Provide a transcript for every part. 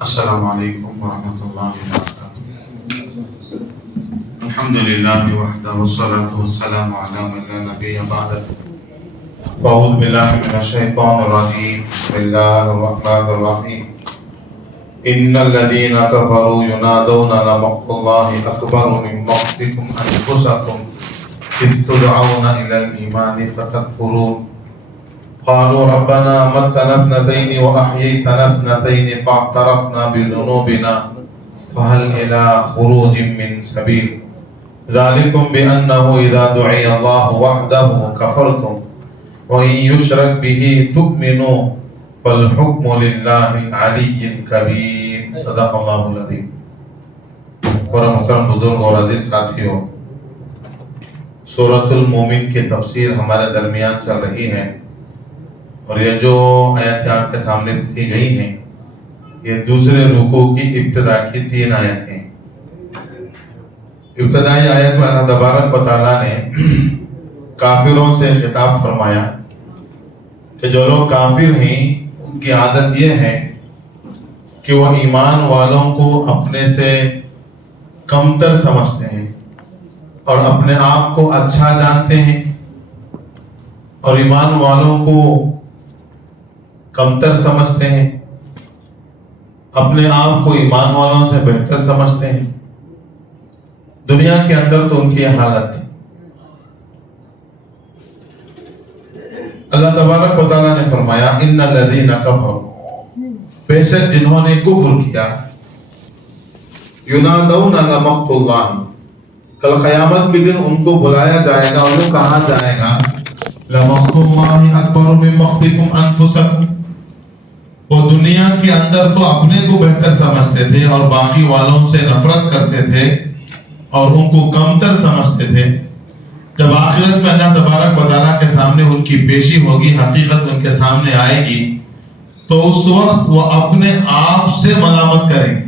السلام علیکم ورحمۃ اللہ وبرکاتہ۔ الحمد للہ وحدہ والصلاة والسلام علی من لا نبی بعدہ۔ اعوذ باللہ من الشیطان الرجیم، بسم اللہ الرحمن الرحیم۔ ان الذین کفروا ینادون لمقت اللہ اکبر من مقتکم انفسکم اذ تدعون الی الایمان فتکفرون قالوا ربنا أمتنا اثنتين وأحييتنا اثنتين فاعترفنا بذنوبنا فهل إلى خروج من سبيل ذلكم بأنه إذا دعي الله وحده كفرتم وإن يشرك به تؤمنوا فالحكم لله العلي الكبير۔ صدق اللہ العظیم۔ اور محترم بزرگ اور عزیز ساتھیوں، سورۃ المومن کی تفسیر ہمارے درمیان چل رہی ہے، اور یہ جو آیتیں آپ کے سامنے پڑھی گئی ہیں یہ دوسرے رکوع کی ابتدا کی 3 آیتیں۔ ابتدائی آیت میں اللہ تبارک و تعالیٰ نے کافروں سے خطاب فرمایا کہ جو لوگ کافر ہیں ان کی عادت یہ ہے کہ وہ ایمان والوں کو اپنے سے کمتر سمجھتے ہیں اور اپنے آپ کو اچھا جانتے ہیں، اور ایمان والوں کو کمتر سمجھتے ہیں، اپنے آپ کو ایمان والوں سے بہتر سمجھتے ہیں۔ دنیا کے اندر تو ان کی یہ حالت تھی۔ اللہ تبارک و تعالیٰ نے فرمایا ان الذین کفروا، بے شک جنہوں نے کفر کیا، ینادون لمقت اللہ، کل قیامت کے دن ان کو بلایا جائے گا اور وہ کہا جائے گا لمقت اللہ اکبر من مقتکم انفسکم۔ وہ دنیا کے اندر تو اپنے کو بہتر سمجھتے تھے اور باقی والوں سے نفرت کرتے تھے اور ان کو کمتر سمجھتے تھے۔ جب آخرت میں اللہ تبارک و تعالیٰ کے سامنے ان کی پیشی ہوگی، حقیقت ان کے سامنے آئے گی، تو اس وقت وہ اپنے آپ سے ملامت کریں گے،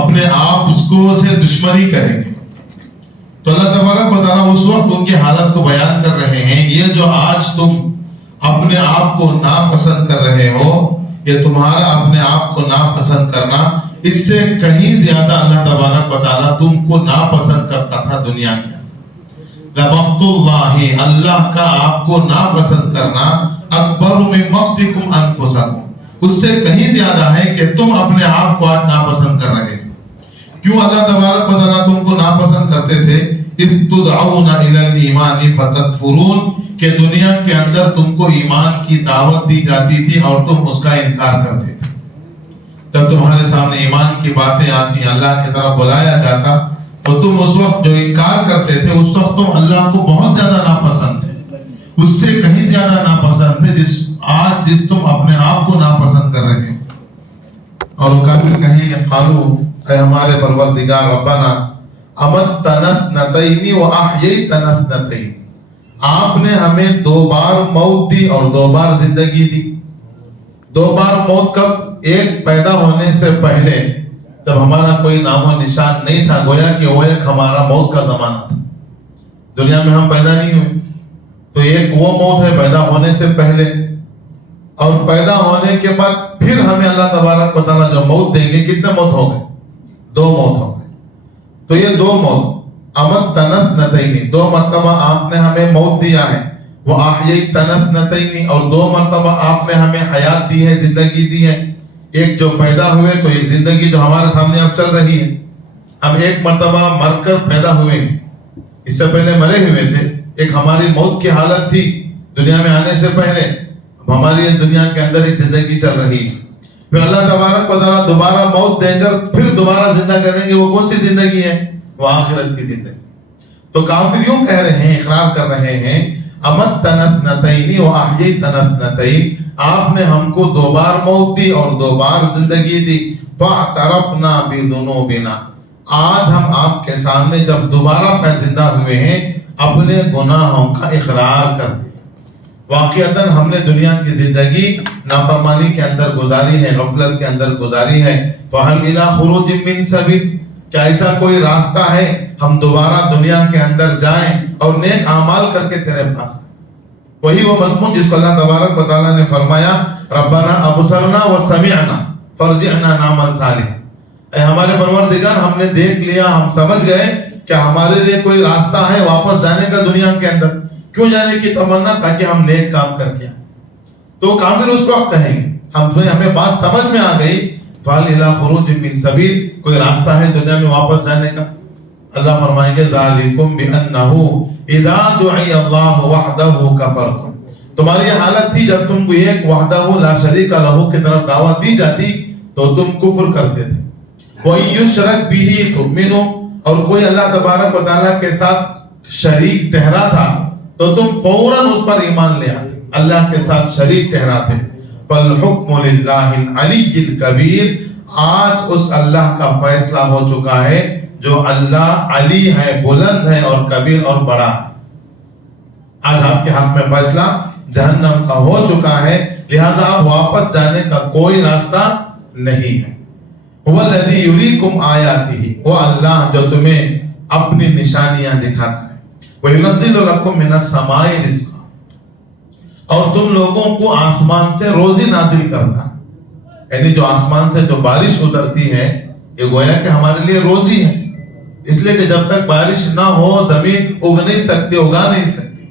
اپنے آپ کو سے دشمنی کریں گے۔ تو اللہ تبارک و تعالیٰ اس وقت ان کی حالت کو بیان کر رہے ہیں، یہ جو آج تم اپنے آپ کو ناپسند کر رہے ہو، یہ تمہارا اپنے آپ کو ناپسند کرنا، اس سے کہیں زیادہ اللہ تبارک و تعالیٰ تم کو ناپسند کرتا تھا دنیا کے۔ لمقت اللہ، اللہ کا آپ کو ناپسند کرنا، اکبر من مقتکم انفسکم، اس سے کہیں زیادہ ہے کہ تم اپنے آپ کو آج ناپسند کر رہے ہو۔ کیوں اللہ تبارک و تعالیٰ تم کو ناپسند کرتے تھے؟ اذ تدعون الی الایمان فتکفرون، کہ دنیا کے اندر تم کو ایمان کی دعوت دی جاتی تھی اور تم اس کا انکار کرتے تھے۔ جب تمہارے سامنے ایمان کی باتیں آتی، اللہ کی طرف بلایا جاتا، تو تم اس وقت جو انکار کرتے تھے، اس وقت تم اللہ کو بہت زیادہ ناپسند تھے، اس سے کہیں زیادہ ناپسند تھے جس تم اپنے آپ کو ناپسند کر رہے ہو۔ اور وہ کافر کہیں گے قالوا، اے ہمارے پروردگار ربنا امتنا اثنتین واحییتنا اثنتین، آپ نے ہمیں 2 بار موت دی اور 2 بار زندگی دی۔ 2 بار موت کب؟ ایک پیدا ہونے سے پہلے، جب ہمارا کوئی نام و نشان نہیں تھا، گویا کہ وہ ایک ہمارا موت کا زمانہ تھا، دنیا میں ہم پیدا نہیں ہوئے، تو ایک وہ موت ہے پیدا ہونے سے پہلے، اور پیدا ہونے کے بعد پھر ہمیں اللہ تبارک و تعالیٰ جو موت دیں گے، کتنے موت ہو گئے؟ 2 موت ہو گئے۔ تو یہ 2 موت، امتنا اثنتین، 2 مرتبہ آپ نے ہمیں موت دیا ہے، وہ احییتنا اثنتین، اور 2 مرتبہ آپ نے ہمیں حیات دی ہے، زندگی دی ہے۔ ایک جو پیدا ہوئے، تو ایک زندگی جو ہمارے سامنے اب چل رہی ہے، ہم ایک مرتبہ مر کر پیدا ہوئے ہیں، اس سے پہلے مرے ہوئے تھے، ایک ہماری موت کی حالت تھی دنیا میں آنے سے پہلے، اب ہماری دنیا کے اندر ایک زندگی چل رہی ہے۔ پھر اللہ تبارک و تعالیٰ دوبارہ موت دے کر پھر دوبارہ زندہ کریں گے، وہ کون سی زندگی ہے؟ وہ آخرت کی زندگی۔ تو کافر یوں کہہ رہے ہیں، اقرار کر رہے ہیں امتنا اثنتین واحییتنا اثنتین، آپ نے ہم کو 2 بار موت دی اور 2 بار زندگی دی، فاعترفنا بذنوبنا، آج ہم آپ کے سامنے جب دوبارہ زندہ ہوئے ہیں، اپنے گناہوں کا اقرار کرتے ہیں۔ واقعتاً ہم نے دنیا کی زندگی نافرمانی کے اندر گزاری ہے، غفلت کے اندر گزاری ہے۔ فَهَلْ إِلَىٰ خُرُوجٍ مِّن سَبِيلٍ، کیا ایسا کوئی راستہ ہے ہم دوبارہ دنیا کے اندر جائیں اور نیک اعمال کر کے تیرے پاس؟ وہی وہ مضمون جس کو اللہ تبارک و تعالیٰ نے فرمایا ربنا ابصرنا وسمعنا فرجعنا نعمل صالحا، اے ہمارے پروردگار ہم نے دیکھ لیا، ہم سمجھ گئے کہ ہمارے لیے کوئی راستہ ہے واپس جانے کا دنیا کے اندر، کیوں جانے کی تمنا؟ تاکہ ہم نیک کام کر کے آئیں۔ تو کافر اس وقت کہیں گے ہمیں بات سمجھ میں آ گئی، فَهَلْ إِلَىٰ خُرُوجٍ مِّن سَبِيلٍ، کوئی راستہ ہے دنیا میں واپس جانے کا؟ اللہ فرمائیں گے ذَلِكُمْ بِأَنَّهُ إِذَا دُعِيَ اللَّهُ وَحْدَهُ كَفَرْتُمْ، تمہاری حالت تھی جب تم کو ایک وحدہ لا شریک لہ کی طرف دعوت دی جاتی تو تم کفر کرتے تھے۔ وَإِن يُشْرَكْ بِهِ تُؤْمِنُوا، اور کوئی اللہ تبارک و تعالیٰ کے ساتھ شریک ٹھہرا تھا تو تم فوراً اس پر ایمان لے آتے، اللہ کے ساتھ شریک ٹھہراتے۔ فَالْحُكْمُ لِلَّهِ الْعَلِيِّ الْكَبِيرِ، آج اس اللہ کا فیصلہ ہو چکا ہے جو اللہ علی ہے، بلند ہے اور کبیر اور بڑا ہے۔ آج آپ کے حق میں فیصلہ جہنم کا ہو چکا ہے، لہذا آپ واپس جانے کا کوئی راستہ نہیں ہے۔ هُوَ الَّذِي يُرِيكُمْ آيَاتِهِ، وہ اللہ جو تمہیں اپنی نشانیاں دکھاتا ہے۔ وَيُنَزِّلُ لَكُم مِّنَ السَّمَاءِ رِزْقًا، اور تم لوگوں کو آسمان سے روزی نازل کرتا ہے، یعنی جو آسمان سے جو بارش اترتی ہے یہ گویا کہ ہمارے لیے روزی ہے، اس لیے کہ جب تک بارش نہ ہو زمین اگ نہیں سکتی، اگا نہیں سکتی۔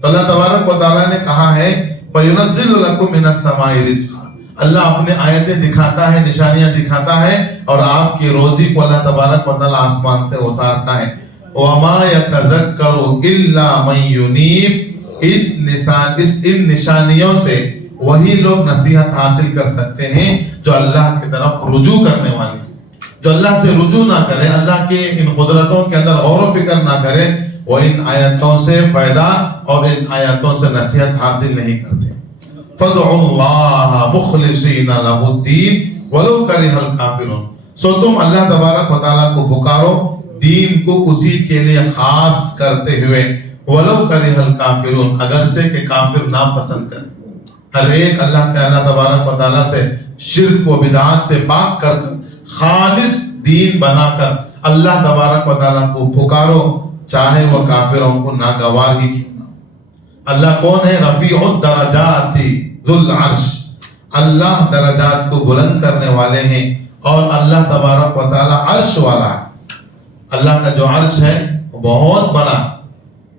تو اللہ تبارک و تعالیٰ نے کہا ہے فَيُنَزِّلُ لَكُم مِّنَ السَّمَاءِ رِزْقًا، اللہ اپنے آیتیں دکھاتا ہے، نشانیاں دکھاتا ہے، اور آپ کی روزی کو اللہ تبارک و تعالیٰ آسمان سے اتارتا ہے۔ وَمَا يَتَذَكَّرُ إِلَّا مَن يُنِيبُ، ان نشانیوں سے وہی لوگ نصیحت حاصل کر سکتے ہیں جو اللہ کی طرف رجوع کرنے والے، جو اللہ سے رجوع نہ کرے، اللہ کے ان قدرتوں کے اندر غور و فکر نہ کرے، وہ ان آیتوں سے فائدہ اور ان آیتوں سے نصیحت حاصل نہیں کرتے۔ فَادْعُوا اللَّهَ مُخْلِصِينَ لَهُ الدِّينَ وَلَوْ كَرِهَ الْكَافِرُونَ، سو تم اللہ تبارک و تعالیٰ کو پکارو دین کو اسی کے لیے خاص کرتے ہوئے، وَلَوْ كَرِهَ الْكَافِرُونَ، اگرچہ کہ کافر ناپسند کریں۔ ہر ایک اللہ کے اللہ تبارک و تعالیٰ سے شرک و بدعات سے پاک کر خالص دین بنا کر اللہ تبارک و تعالیٰ کو پکارو، چاہے وہ کافروں کو ناگوار ہی کیوں نہ۔ اللہ کون ہے؟ رفیع الدرجات ذو العرش، اللہ درجات کو بلند کرنے والے ہیں، اور اللہ تبارک و تعالیٰ عرش والا ہے۔ اللہ کا جو عرش ہے وہ بہت بڑا،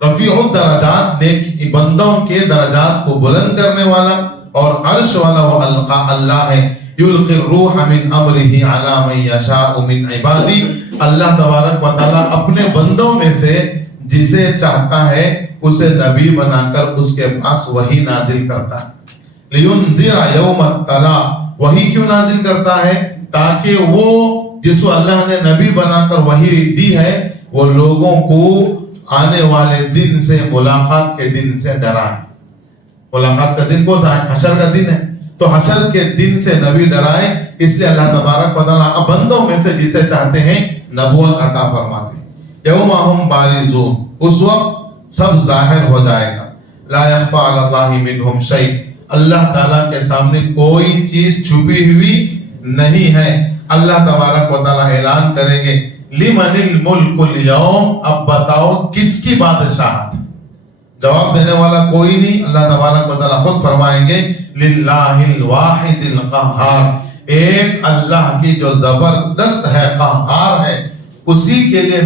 رفیع الدرجات، نیک بندوں کے درجات کو بلند کرنے والا، اور عرش والا وہ اللہ ہے۔ یلقی الروح من امرہ علی من یشاء من عبادی، اللہ تبارک و تعالیٰ اپنے بندوں میں سے جسے چاہتا ہے اسے نبی بنا کر اس کے پاس وحی نازل کرتا ہے۔ لینذر یوم التلاق، وحی کیوں نازل کرتا ہے؟ تاکہ وہ جس کو اللہ نے نبی بنا کر وحی دی ہے وہ لوگوں کو آنے والے دن سے، ملاقات کے دن سے ڈرائے۔ ملاقات کا دن کون سا ہے؟ حشر کا دن ہے، تو حشر کے دن سے نبی ڈرائے، اس لیے اللہ تبارک و تعالیٰ بندوں میں سے جسے چاہتے ہیں نبوت عطا فرماتے ہیں۔ یوم ہم بارزون، اس وقت سب ظاہر ہو جائے گا۔ لا یخفی علی اللہ منہم شیء، اللہ تعالیٰ کے سامنے کوئی چیز چھپی ہوئی نہیں ہے۔ اللہ تبارک و تعالیٰ اعلان کریں گے لمن الملک اليوم، اب بتاؤ کس کی بادشاہت؟ جواب دینے والا کوئی نہیں، اللہ تبارک و تعالیٰ خود فرمائیں گے للہ الواحد القہار، ایک اللہ کی جو زبردست ہے، قہار ہے، اسی کے لیے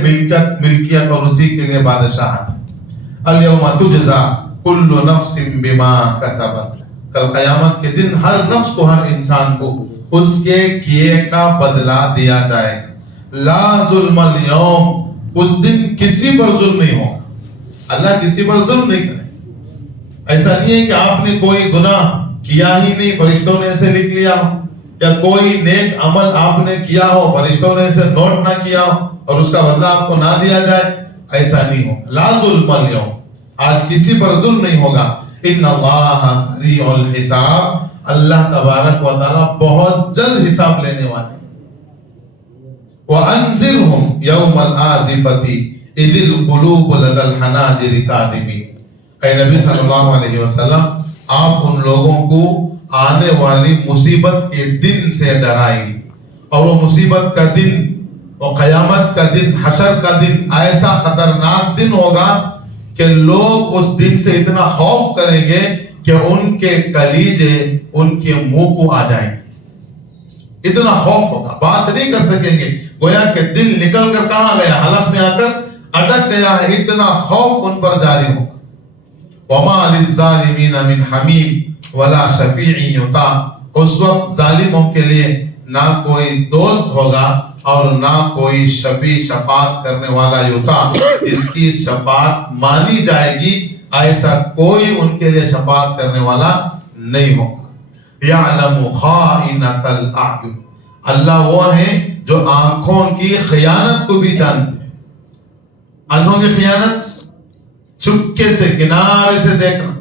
ملکیت اور اسی کے لیے بادشاہت۔ الیوم تجزا کل نفس بما کسبت، کل قیامت کے دن ہر نفس کو، ہر انسان کو اس کے کیے کا بدلہ دیا جائے گا۔ لا ظلم اليوم، اس دن کسی پر ظلم نہیں ہوگا، اللہ کسی پر ظلم نہیں کرے۔ ایسا نہیں ہے کہ آپ نے کوئی گناہ کیا ہی نہیں، فرشتوں نے اسے لکھ لیا ہو، یا کوئی نیک عمل آپ نے کیا ہو، فرشتوں نے اسے نوٹ نہ کیا ہو اور اس کا بدلہ آپ کو نہ دیا جائے، ایسا نہیں ہوگا۔ لا ظلم اليوم، آج کسی پر ظلم نہیں ہوگا۔ ان اللہ سریع الحساب، اللہ تبارک و تعالیٰ بہت جلد حساب لینے والے۔ وَأَنذِرْهُمْ يَوْمَ الْآزِفَةِ إِذِ الْقُلُوبُ لَدَى الْحَنَاجِرِ كَاظِمِينَ، اے نبی صلی اللہ علیہ وسلم، آپ ان لوگوں کو آنے والی مصیبت کے دن سے ڈرائیں، اور وہ مصیبت کا دن، وہ قیامت کا دن، حشر کا دن ایسا خطرناک دن ہوگا کہ لوگ اس دن سے اتنا خوف کریں گے کہ ان کے کلیجے ان کے منہ کو آ جائیں گے۔ اتنا خوف ہوگا، بات نہیں کر سکیں گے، گویا کہ دل نکل کر کہاں گیا، حلق میں آ کر اٹک گیا ہے، اتنا خوف ان پر جاری ہوگا۔ وَمَا لِلظَّالِمِينَ مِنْ حَمِيمٍ وَلَا شَفِيعٍ يُطَاعُ، اس وقت ظالموں کے لیے نہ کوئی دوست ہوگا اور نہ کوئی شفیع شفاعت کرنے والا یطاع، اس کی شفاعت مانی جائے گی، ایسا کوئی ان کے لیے شفاعت کرنے والا نہیں ہوگا۔ یعلم خائنۃ الاعین، اللہ وہ ہے جو آنکھوں کی خیانت کو بھی جانتے ہیں۔ آنکھوں کی خیانت چپکے سے کنارے سے دیکھنا،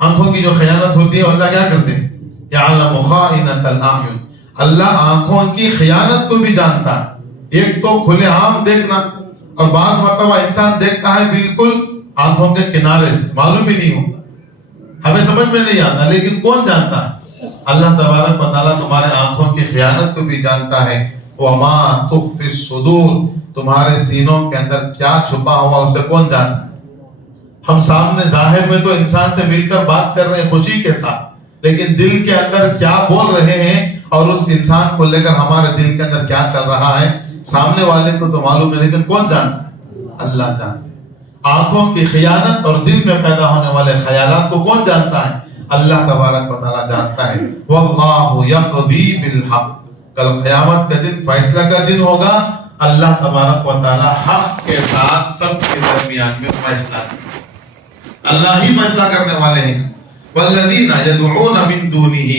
آنکھوں کی جو خیانت ہوتی ہے اللہ کیا کرتے ہیں؟ یعلم خائنۃ الاعین، اللہ آنکھوں کی خیانت کو بھی جانتا ہے۔ ایک تو کھلے عام دیکھنا، اور بعض مرتبہ انسان دیکھتا ہے بالکل آنکھوں کے کنارے سے، معلوم ہی نہیں ہوتا، ہمیں سمجھ میں نہیں آتا، لیکن کون جانتا ہے؟ اللہ تبارک و تعالیٰ تمہارے آنکھوں کی خیانت کو بھی جانتا ہے۔ وما تخفی الصدور، تمہارے سینوں کے اندر کیا چھپا ہوا اسے کون جانتا ہے؟ ہم سامنے ظاہر میں تو انسان سے مل کر بات کر رہے ہیں خوشی کے ساتھ، لیکن دل کے اندر کیا بول رہے ہیں اور اس انسان کو لے کر ہمارے دل کے اندر کیا چل رہا ہے، سامنے والے کو تو معلوم ہے، لیکن کون جانتا ہے؟ اللہ جانتا ہے۔ آنکھوں کی خیانت اور دل میں پیدا ہونے والے خیالات کو کون جانتا ہے؟ اللہ تبارک و تعالیٰ جانتا ہے۔ واللہ یقضی بالحق، کل قیامت کا دن فیصلہ کا دن ہوگا، اللہ تبارک و تعالیٰ حق کے ساتھ سب کے درمیان میں فیصلہ کرے، اللہ ہی فیصلہ کرنے والے ہیں۔ والذین یدعون من دونہ،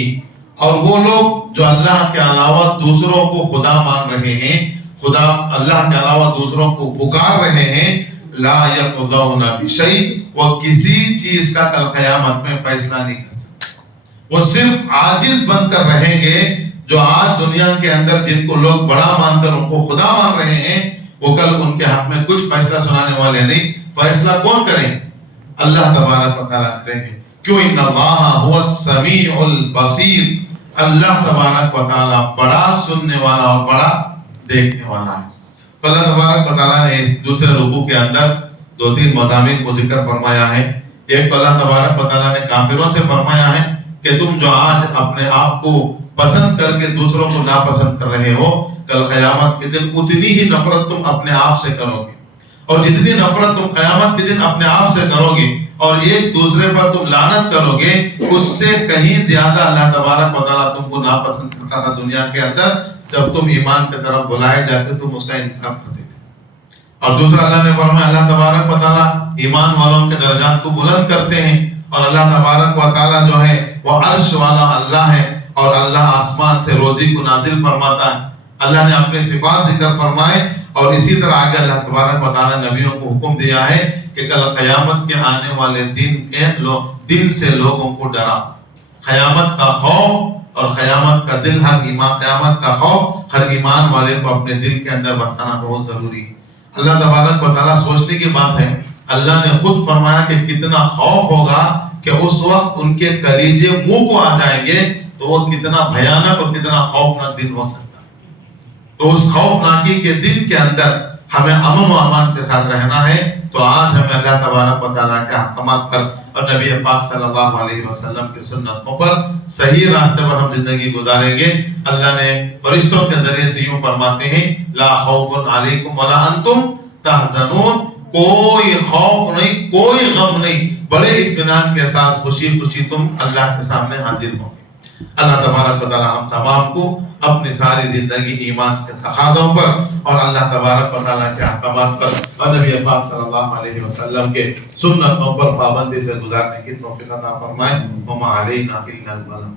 اور وہ لوگ جو اللہ کے علاوہ دوسروں کو خدا مان رہے ہیں، خدا اللہ کے علاوہ دوسروں کو پکار رہے ہیں، لا یقضون بشیء، وہ کسی چیز کا کل قیامت میں فیصلہ نہیں کر سکتے، وہ صرف عاجز بن کر رہیں گے۔ جو آج دنیا کے اندر جن کو لوگ بڑا مان کر ان کو خدا مان رہے ہیں، وہ کل ان کے حق میں کچھ فیصلہ سنانے والے نہیں، فیصلہ کون کریں؟ اللہ تبارک و تعالیٰ کریں گے۔ کیوں؟ ان اللہ هو السمیع البصیر، اللہ تبارک و تعالیٰ بڑا سننے والا اور بڑا دیکھنے والا ہے۔ تو اللہ تبارک و تعالیٰ نے اس دوسرے رکوع کے اندر دو تین مضامین کو ذکر فرمایا ہے۔ ایک تو اللہ تبارک و تعالیٰ نے کافروں سے فرمایا ہے کہ تم جو آج اپنے آپ کو پسند کر کے دوسروں کو ناپسند کر رہے ہو، کل قیامت کے دن اتنی ہی نفرت تم اپنے آپ سے کرو گے، اور جتنی نفرت تم قیامت کے دن اپنے آپ سے کرو گے اور ایک دوسرے پر تم لعنت کرو گے، اس سے کہیں زیادہ اللہ تبارک و تعالیٰ تم کو ناپسند کرتا تھا دنیا کے اندر۔ جب تم ایمان کی طرف بلائے جاتے تم اس کا انکار کرتے تھے۔ اور دوسرا اللہ نے فرمایا اللہ تبارک و تعالیٰ ایمان والوں کے درجات کو بلند کرتے ہیں، اور اللہ تبارک و تعالیٰ جو ہے وہ عرش والا اللہ ہے، اور اللہ آسمان سے روزی کو نازل فرماتا ہے۔ اللہ نے اپنے صفات ذکر فرمائے، اور اسی طرح آگے اللہ تبارک و تعالیٰ نبیوں کو حکم دیا ہے کہ کل قیامت کے آنے والے دن سے لوگوں کو ڈرا۔ قیامت کا خوف اور قیامت کا دل، قیامت کا خوف ہر ایمان والے کو اپنے دل کے اندر بسانا بہت ضروری ہے۔ اللہ تبارک و تعالیٰ سوچنے کی بات ہے، اللہ نے خود فرمایا کہ کتنا خوف ہوگا کہ اس وقت ان کے کلیجے منہ کو آ جائیں گے، تو وہ کتنا بھیانک اور کتنا خوفناک دن ہو سکتا ہے۔ تو اس خوفناکی کے دن کے اندر ہمیں امن و امان کے ساتھ رہنا ہے۔ تو آج ہمیں اللہ تبارک و تعالیٰ کے احکامات پر اور نبی پاک صلی اللہ علیہ وسلم کی سنتوں پر صحیح راستے پر ہم زندگی گزاریں گے۔ اللہ نے فرشتوں کے ذریعے سے یوں فرماتے ہیں لا خوف علیکم ولا انتم تحزنون، کوئی خوف نہیں، کوئی غم نہیں، بڑے اطمینان کے ساتھ خوشی خوشی تم اللہ کے سامنے حاضر ہو گے۔ اللہ تبارک و تعالیٰ ہم تمام کو اپنی ساری زندگی ایمان کے تقاضوں پر اور اللہ تبارک و تعالیٰ کے احکامات پر اور نبی پاک صلی اللہ علیہ وسلم کے سنتوں پر پابندی سے گزارنے کی توفیق عطا فرمائے۔ وما علینا الا البلاغ۔